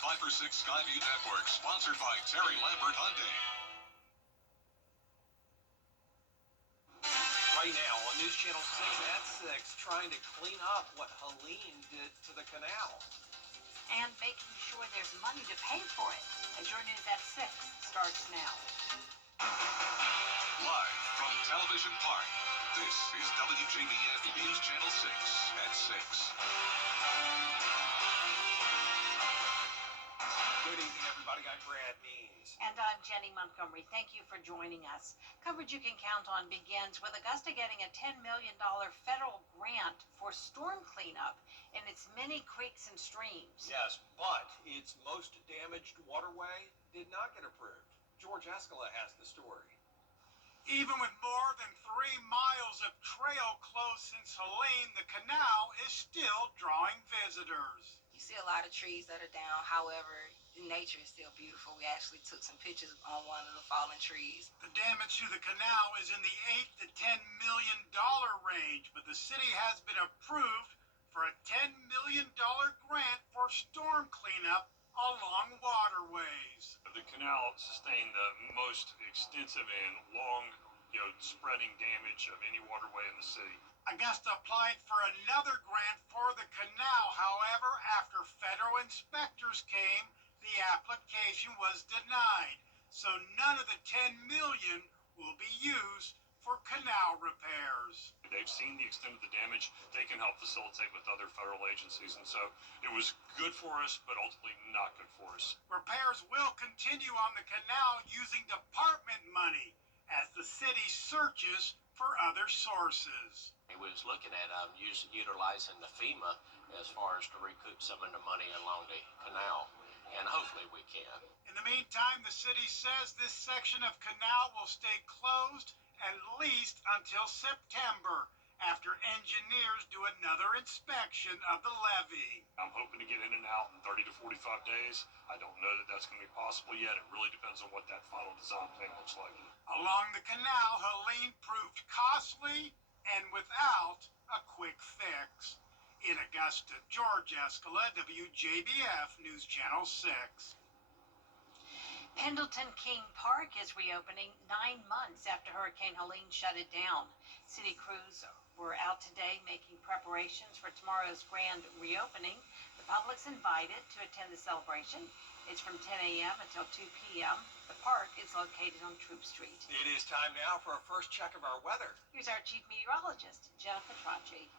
5x6 Skyview Network, sponsored by Terry Lambert Hyundai. Right now on News Channel 6 at 6, trying to clean up what Helene did to the canal. And making sure there's money to pay for it. As your News at 6 starts now. Live from Television Park, this is WJBF News Channel 6 at 6. Good evening, everybody. I'm Brad Means. And I'm Jenny Montgomery. Thank you for joining us. Coverage you can count on begins with Augusta getting a $10 million federal grant for storm cleanup in its many creeks and streams. Yes, but its most damaged waterway did not get approved. George Escala has the story. Even with more than 3 miles of trail closed since Helene, the canal is still drawing visitors. You see a lot of trees that are down. However, nature is still beautiful. We actually took some pictures on one of the fallen trees. The damage to the canal is in the $8 to $10 million range, but the city has been approved for a $10 million grant for storm cleanup along waterways. The canal sustained the most extensive and long, spreading damage of any waterway in the city. Augusta applied for another grant for the canal. However, after federal inspectors came, the application was denied. So none of the $10 million will be used for canal repairs. They've seen the extent of the damage. They can help facilitate with other federal agencies. And so it was good for us, but ultimately not good for us. Repairs will continue on the canal using department money as the city searches for other sources. We was looking at utilizing the FEMA as far as to recoup some of the money along the canal, and hopefully we can. In the meantime, the city says this section of canal will stay closed at least until September, after engineers do another inspection of the levee. I'm hoping to get in and out in 30 to 45 days. I don't know that that's going to be possible yet. It really depends on what that final design plan looks like. Along the canal, Helene proved costly and without a quick fix. In Augusta, George Escala, WJBF News Channel 6. Pendleton King Park is reopening 9 months after Hurricane Helene shut it down. City crews were out today making preparations for tomorrow's grand reopening. The public's invited to attend the celebration. It's from 10 a.m. until 2 p.m. The park is located on Troop Street. It is time now for our first check of our weather. Here's our chief meteorologist, Jennifer Tracci.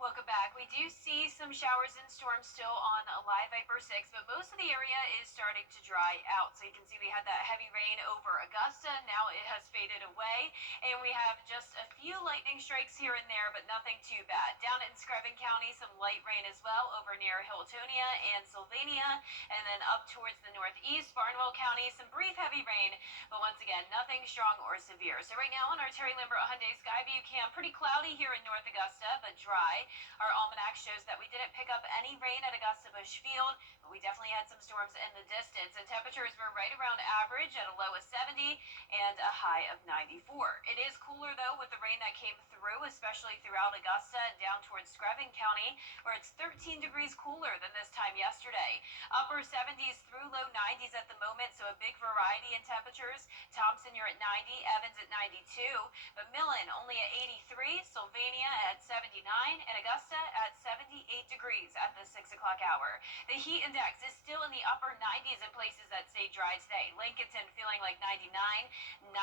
Welcome back. We do see some showers and storms still on Live Viper 6, but most of the area is starting to dry out. So you can see we had that heavy rain over Augusta. Now it has faded away, and we have just a few lightning strikes here and there, but nothing too bad. Down in Screven County, some light rain as well over near Hiltonia and Sylvania, and then up towards the northeast, Barnwell County, some brief heavy rain, but once again, nothing strong or severe. So right now on our Terry Lambert Hyundai Skyview cam, pretty cloudy here in North Augusta, but dry. Our almanac shows that we didn't pick up any rain at Augusta Bush Field, but we definitely had some storms in the distance, and temperatures were right around average at a low of 70 and a high of 94. It is cooler, though, with the rain that came through, especially throughout Augusta and down towards Screven County, where it's 13 degrees cooler than this time yesterday. Upper 70s through low 90s at the moment, so a big variety in temperatures. Thompson, you're at 90, Evans at 92, but Millen only at 83, Sylvania at 79, and Augusta at 78 degrees at the 6 o'clock hour. The heat index is still in the upper 90s in places that stay dry today. Lincolnton feeling like 99, 98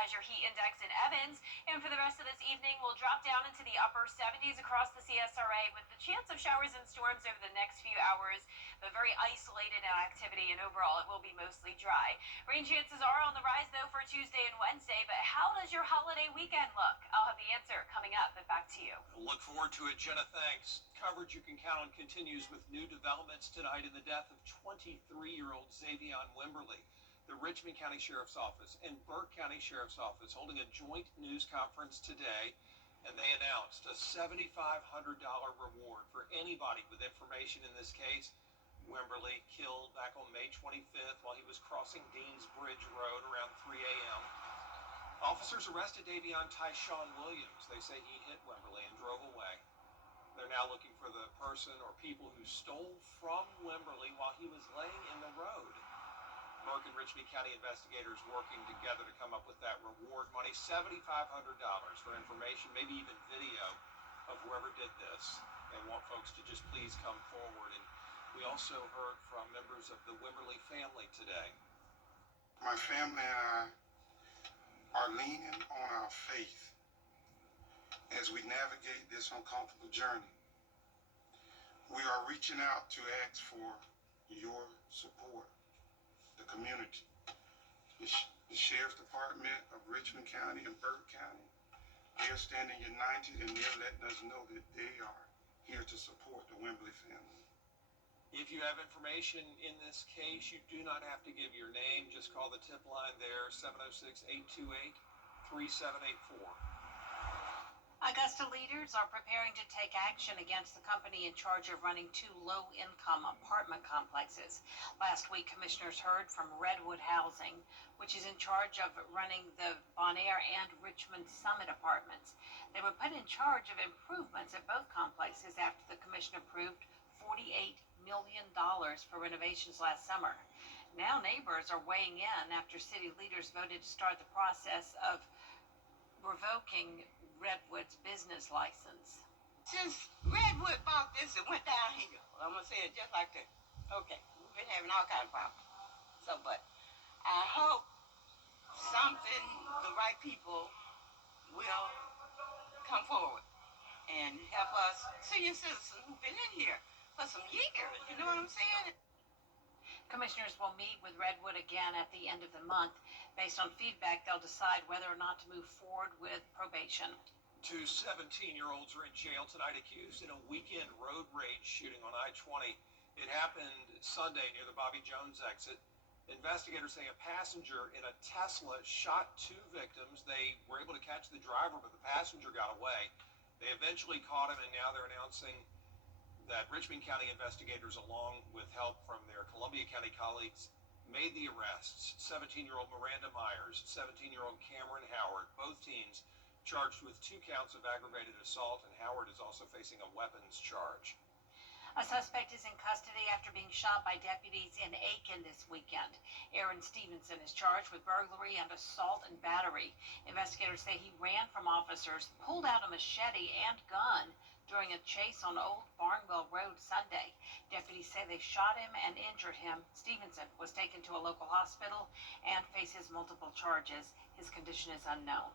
as your heat index in Evans, and for the rest of this evening, we'll drop down into the upper 70s across the CSRA with the chance of showers and storms over the next few hours, but very isolated in activity, and overall it will be mostly dry. Rain chances are on the rise, though, for Tuesday and Wednesday, but how does your holiday weekend look? I'll have the answer coming up, but back to you. Look forward to it, Jenna. Thanks. Coverage you can count on continues with new developments tonight in the death of 23-year-old Xavion Wimberly. The Richmond County Sheriff's Office and Burke County Sheriff's Office holding a joint news conference today, and they announced a $7,500 reward for anybody with information in this case. Wimberly killed back on May 25th while he was crossing Deans Bridge Road around 3 a.m. Officers arrested Davion Tyshawn Williams. They say he hit Wimberly and drove away. There They're now looking for the person or people who stole from Wimberley while he was laying in the road. Burke and Richmond County investigators working together to come up with that reward money, $7,500 for information, maybe even video of whoever did this. They want folks to just please come forward. And we also heard from members of the Wimberley family today. My family and I are leaning on our faith as we navigate this uncomfortable journey. We are reaching out to ask for your support. The community, the Sheriff's Department of Richmond County and Burke County, they're standing united and they're letting us know that they are here to support the Wimberley family. If you have information in this case, you do not have to give your name. Just call the tip line there, 706-828-3784. Augusta leaders are preparing to take action against the company in charge of running 2 low-income apartment complexes. Last week, commissioners heard from Redwood Housing, which is in charge of running the Bonaire and Richmond Summit apartments. They were put in charge of improvements at both complexes after the commission approved $48 million for renovations last summer. Now neighbors are weighing in after city leaders voted to start the process of revoking Redwood's business license. Since Redwood bought this, it went downhill. I'm gonna say it just like that. Okay, we've been having all kinds of problems. So, but I hope the right people will come forward and help us senior citizens who've been in here for some years. You know what I'm saying? Commissioners will meet with Redwood again at the end of the month. Based on feedback, they'll decide whether or not to move forward with probation. 2 17-year-olds are in jail tonight accused in a weekend road rage shooting on I-20. It happened Sunday near the Bobby Jones exit. Investigators say a passenger in a Tesla shot 2 victims. They were able to catch the driver, but the passenger got away. They eventually caught him, and now they're announcing that Richmond County investigators, along with help from their Columbia County colleagues, made the arrests. 17-year-old Miranda Myers, 17-year-old Cameron Howard, both teens charged with 2 counts of aggravated assault, and Howard is also facing a weapons charge. A suspect is in custody after being shot by deputies in Aiken this weekend. Aaron Stevenson is charged with burglary and assault and battery. Investigators say he ran from officers, pulled out a machete and gun during a chase on Old Barnwell Road Sunday. Deputies say they shot him and injured him. Stevenson was taken to a local hospital and faces multiple charges. His condition is unknown.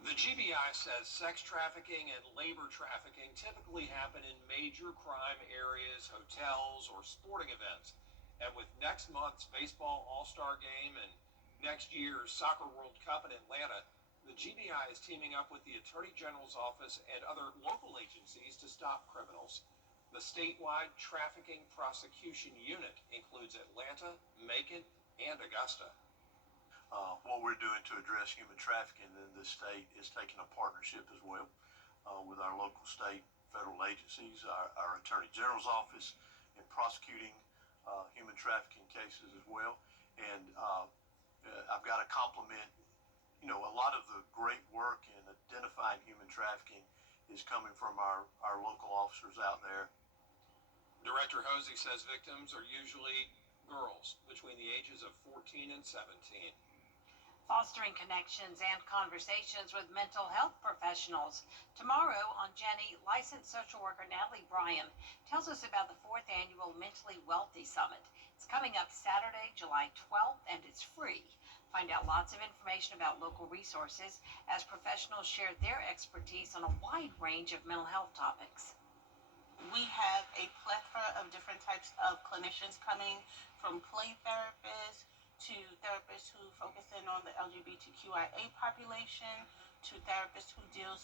The GBI says sex trafficking and labor trafficking typically happen in major crime areas, hotels, or sporting events. And with next month's baseball all-star game and next year's Soccer World Cup in Atlanta, the GBI is teaming up with the Attorney General's office and other local agencies to stop criminals. The statewide trafficking prosecution unit includes Atlanta, Macon, and Augusta. What we're doing to address human trafficking in this state is taking a partnership as well with our local, state, federal agencies, our Attorney General's office in prosecuting human trafficking cases as well. And I've got to compliment, a lot of the great work in identifying human trafficking is coming from our local officers out there. Director Hosey says victims are usually girls between the ages of 14 and 17. Fostering connections and conversations with mental health professionals. Tomorrow on Jenny, licensed social worker Natalie Bryan tells us about the 4th annual Mentally Wealthy Summit. It's coming up Saturday, July 12th, and it's free. Find out lots of information about local resources as professionals share their expertise on a wide range of mental health topics. We have a plethora of different types of clinicians coming, from play therapists to therapists who focus in on the LGBTQIA population, to therapists who deal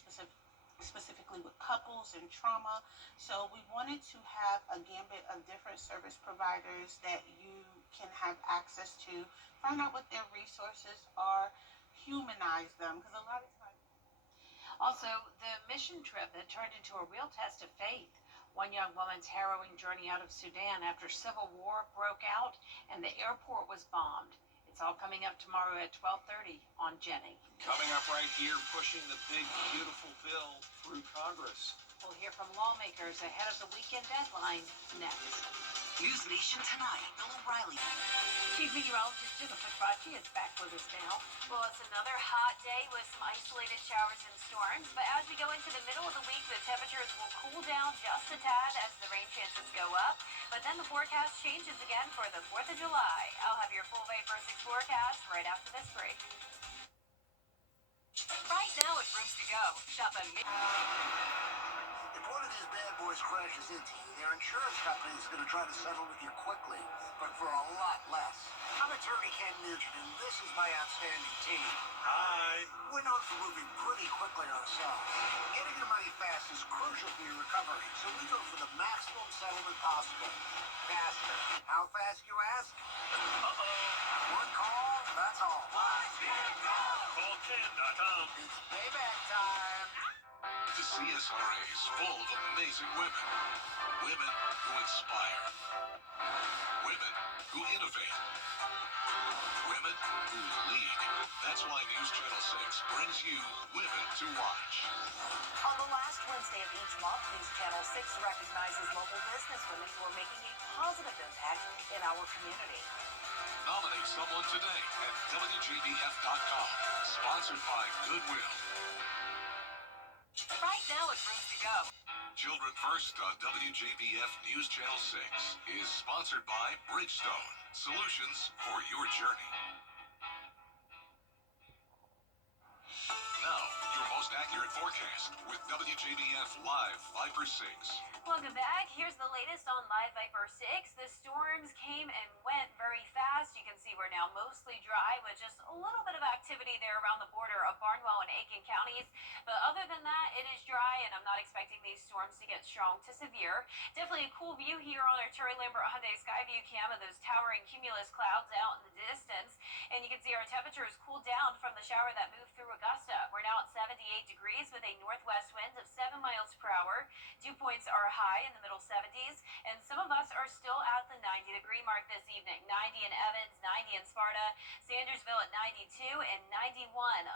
specifically with couples and trauma. So we wanted to have a gambit of different service providers that you can have access to, find out what their resources are, humanize them, because a lot of times. Also, the mission trip that turned into a real test of faith. One young woman's harrowing journey out of Sudan after civil war broke out and the airport was bombed. It's all coming up tomorrow at 12:30 on Jenny. Coming up right here, pushing the big, beautiful bill through Congress. We'll hear from lawmakers ahead of the weekend deadline next. News Nation Tonight, Bill O'Reilly. Chief Meteorologist Jennifer Tracci is back with us now. Well, it's another hot day with some isolated showers and storms, but as we go into the middle of the week, the temperatures will cool down just a tad as the rain chances go up, but then the forecast changes again for the 4th of July. I'll have your full Vapor 6 forecast right after this break. Right now at Rooms to Go, shop a If one of these bad boys crashes into you, their insurance company is going to try to settle with you quickly, but for a lot less. I'm attorney Ken Nugent, and this is my outstanding team. Hi. We're known for moving pretty quickly ourselves. Getting your money fast is crucial for your recovery, so we go for the maximum settlement possible. Faster. How fast, you ask? One call, that's all. CallKen.com. It's payback time. The CSRA is full of amazing women. Women who inspire. Women who innovate. Women who lead. That's why News Channel 6 brings you Women to Watch. On the last Wednesday of each month, News Channel 6 recognizes local businesswomen who are making a positive impact in our community. Nominate someone today at WJBF.com. Sponsored by Goodwill. Right now at Rooms to Go. Children First on WJBF News Channel 6 is sponsored by Bridgestone. Solutions for your journey. Now, your most accurate forecast with WJBF Live Viper 6. Welcome back. Here's the latest on Live Viper 6. The storms came and went very fast. You can see we're now mostly dry with just a little bit of activity there around the border of Barnwell and Aiken counties. But other than that, it is dry, and I'm not expecting these storms to get strong to severe. Definitely a cool view here on our Terry Lambert Hyundai Skyview cam of those towering cumulus clouds out in the distance. And you can see our temperatures cooled down from the shower that moved through Augusta. We're now at 78 degrees with a northwest wind of 7 miles per hour. Dew points are high in the middle 70s, and some of us are still at the 90-degree mark this evening. 90 in Evans, 90 in Sparta, Sandersville at 92, and 91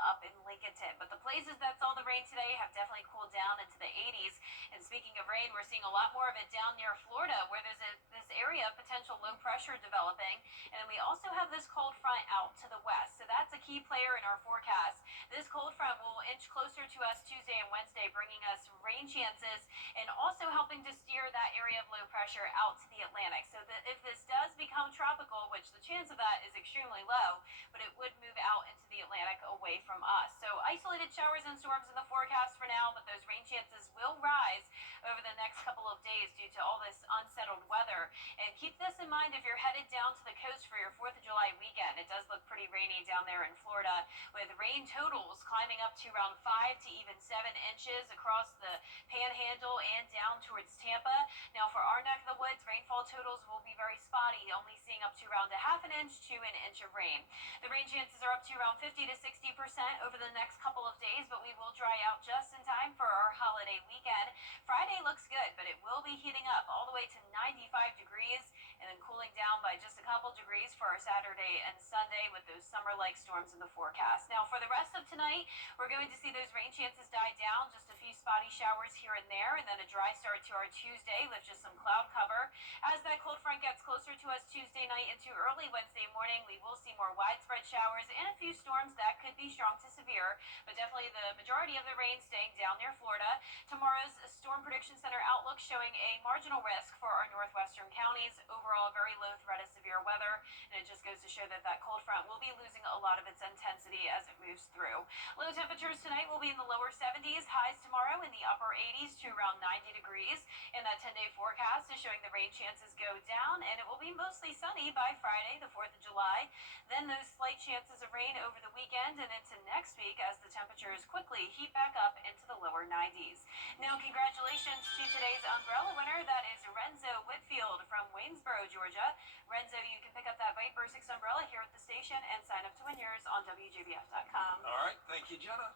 up in Lincolnton. But the places that saw the rain today have definitely cooled down into the 80s. And speaking of rain, we're seeing a lot more of it down near Florida, where there's this area of potential low pressure developing. And we also have this cold front out to the west, so that's a key player in our forecast. This cold front will inch closer to us Tuesday and Wednesday, bringing us rain chances and also helping to steer that area of low pressure out to the Atlantic. So that if this does become tropical, which the chance of that is extremely low, but it would move out into the Atlantic away from us. So isolated showers and storms in the forecast for now, but those rain chances will rise over the next couple of days due to all this unsettled weather. And keep this in mind if you're headed down to the coast for your 4th of July weekend. It does look pretty rainy down there in Florida, with rain totals climbing up to around 5 to even 7 inches across the Panhandle and down towards Tampa. Now for our neck of the woods, rainfall totals will be very spotty, only seeing up to around a half an inch to an inch of rain. The rain chances are up to around 50 to 60% over the next couple of days, but we will dry out just in time for our holiday weekend. Friday looks good, but it will be heating up all the way to 95 degrees and then cooling down by just a couple degrees for our Saturday and Sunday with those summer-like storms in the forecast. Now for the rest of tonight, we're going to see those rain chances die down, just a few spotty showers here and there, and then a dry start to our Tuesday with just some cloud cover. As that cold front gets closer to us Tuesday night into early Wednesday morning, we will see more widespread showers and a few storms that could be strong to severe, but definitely the majority of the rain staying down near Florida. Tomorrow's Storm Prediction Center outlook showing a marginal risk for our northwestern counties. Overall, very low threat of severe weather, and it just goes to show that that cold front will be losing a lot of its intensity as it moves through. Low temperatures tonight will be in the lower 70s, highs tomorrow in the upper 80s to around 90 degrees. And that 10-day forecast is showing the rain chances go down, and it will be mostly sunny by Friday, the 4th of July. Then those slight chances of rain over the weekend and into next week as the temperatures quickly heat back up into the lower 90s. Now, congratulations to today's umbrella winner. That is Renzo Whitfield from Waynesboro, Georgia. Renzo, you can pick up that Viper 6 umbrella here at the station and sign up to win yours on WJBF.com. All right, thank you, Jenna.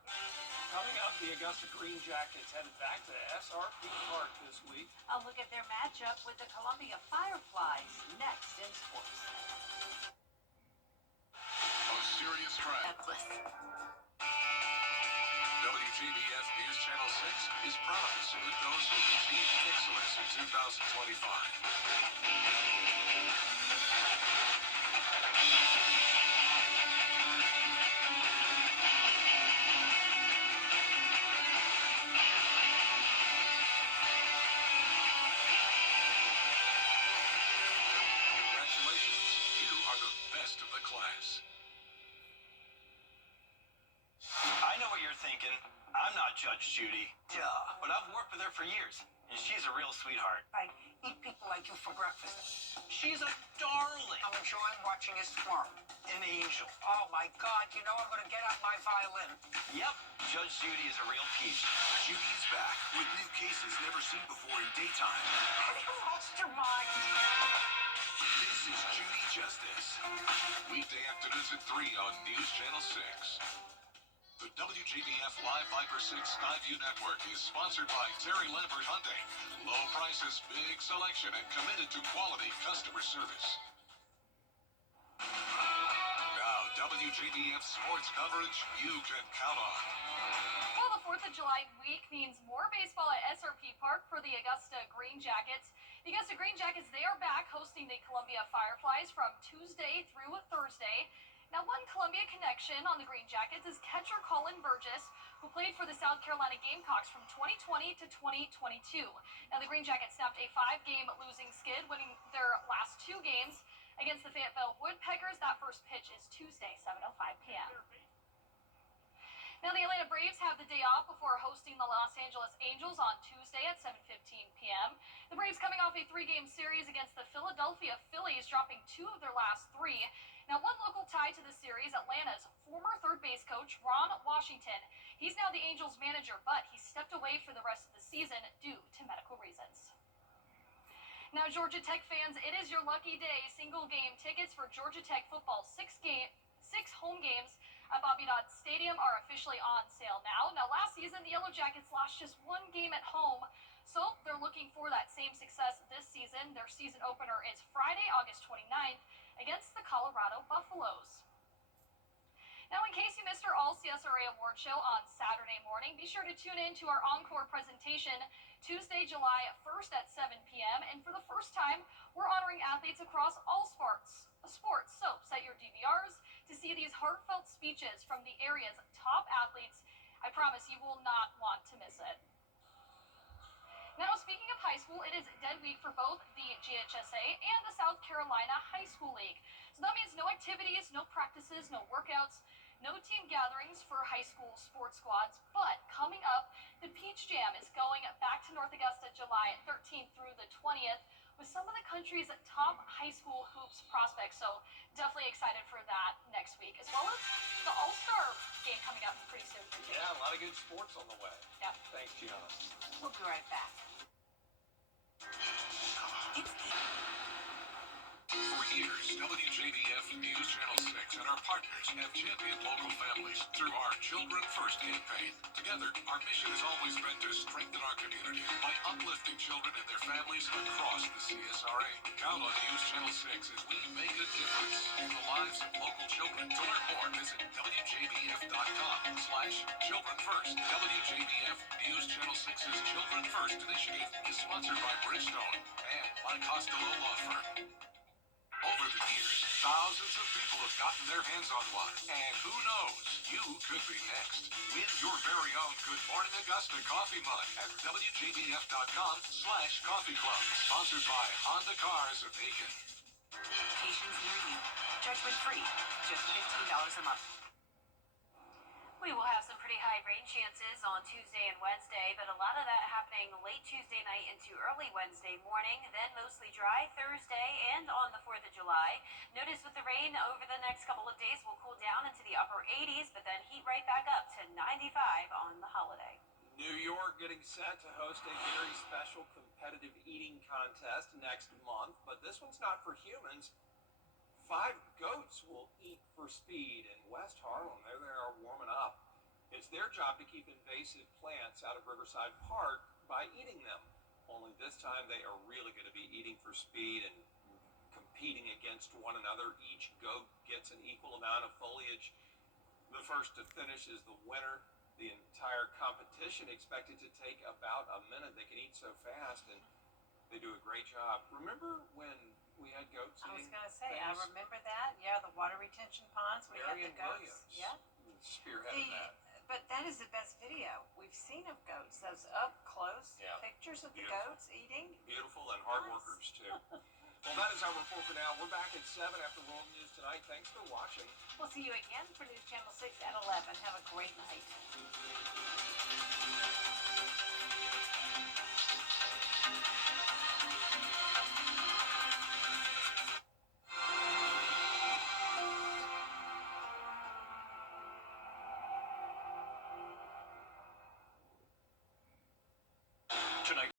Coming up, the Augusta Green Jackets headed back to SRP Park this week. I'll look at their matchup with the Columbia Fireflies next in sports. serious crime. Douglas. WJBF News Channel 6 is proud to salute those who achieved excellence in 2025. Congratulations, you are the best of the class. I know what you're thinking. I'm not Judge Judy. Duh. But I've worked with her for years, and she's a real sweetheart. I eat people like you for breakfast. She's a darling. I'm enjoying watching you squirm. An angel. Oh my God, you know I'm gonna get out my violin. Yep, Judge Judy is a real peach. Judy's back with new cases never seen before in daytime. Have you lost your mind? This is Judy Justice. Weekday afternoons at 3 on News Channel 6. The WJBF Live Viper 6 Skyview Network is sponsored by Terry Lambert Hyundai. Low prices, big selection, and committed to quality customer service. Now, WJBF sports coverage you can count on. Well, the 4th of July week means more baseball at SRP Park for the Augusta Green Jackets. The Augusta Green Jackets, they are back hosting the Columbia Fireflies from Tuesday through Thursday. Now, one Columbia connection on the Green Jackets is catcher Colin Burgess, who played for the South Carolina Gamecocks from 2020 to 2022. Now, the Green Jackets snapped a 5-game losing skid, winning their last 2 games against the Fayetteville Woodpeckers. That first pitch is Tuesday, 7:05 p.m. Now, the Atlanta Braves have the day off before hosting the Los Angeles Angels on Tuesday at 7:15 p.m. The Braves coming off a 3-game series against the Philadelphia Phillies, dropping 2 of their last 3. Now, one local tie to the series, Atlanta's former third base coach, Ron Washington. He's now the Angels manager, but he stepped away for the rest of the season due to medical reasons. Now, Georgia Tech fans, it is your lucky day. Single-game tickets for Georgia Tech football 6 home games at Bobby Dodd Stadium are officially on sale now. Now, last season, the Yellow Jackets lost just 1 game at home, so they're looking for that same success this season. Their season opener is Friday, August 29th against the Colorado Buffaloes. Now, in case you missed our All CSRA Award Show on Saturday morning, be sure to tune in to our encore presentation Tuesday, July 1st at 7 p.m. And for the first time, we're honoring athletes across all sports. So set your DVRs to see these heartfelt speeches from the area's top athletes. I promise you will not want to miss it. Now, speaking of high school, it is dead week for both the GHSA and the South Carolina High School League. So that means no activities, no practices, no workouts, no team gatherings for high school sports squads. But coming up, the Peach Jam is going back to North Augusta July 13th through the 20th with some of the country's top high school hoops prospects. So definitely excited for that next week, as well as the All-Star game coming up pretty soon. Yeah, a lot of good sports on the way. Yeah. Thanks, Gianna. We'll be right back. For years, WJBF News Channel 6 and our partners have championed local families through our Children First campaign. Together, our mission has always been to strengthen our community by uplifting children and their families across the CSRA. Count on News Channel 6 as we make a difference in the lives of local children. To learn more, visit WJBF.com/Children First. WJBF News Channel 6's Children First initiative is sponsored by Bridgestone and by Costello Law Firm. Over the years, thousands of people have gotten their hands on one. And who knows, you could be next. Win your very own Good Morning Augusta coffee mug at WJBF.com/Coffee Club. Sponsored by Honda Cars of Aiken. Locations near you. Judgment free. Just $15 a month. We will have some pretty high rain chances on Tuesday and Wednesday, but a lot of that happening late Tuesday night into early Wednesday morning, then mostly dry Thursday and on the 4th of July. Notice with the rain over the next couple of days, we'll cool down into the upper 80s, but then heat right back up to 95 on the holiday. New York getting set to host a very special competitive eating contest next month, but this one's not for humans. 5 goats will eat for speed in West Harlem. There they are warming up. It's their job to keep invasive plants out of Riverside Park by eating them. Only this time they are really going to be eating for speed and competing against one another. Each goat gets an equal amount of foliage The first to finish is the winner. The entire competition expected to take about a minute. They can eat so fast, and they do a great job. Remember when we had goats I was eating going to say, I things? remember that. Yeah, the water retention ponds. We had Marion the goats. Williams Yeah. spearheaded that. But that is the best video we've seen of goats. Those up close pictures of the goats eating. Beautiful and hard workers, too. Well, that is our report for now. We're back at 7 after World News Tonight. Thanks for watching. We'll see you again for News Channel 6 at 11. Have a great night.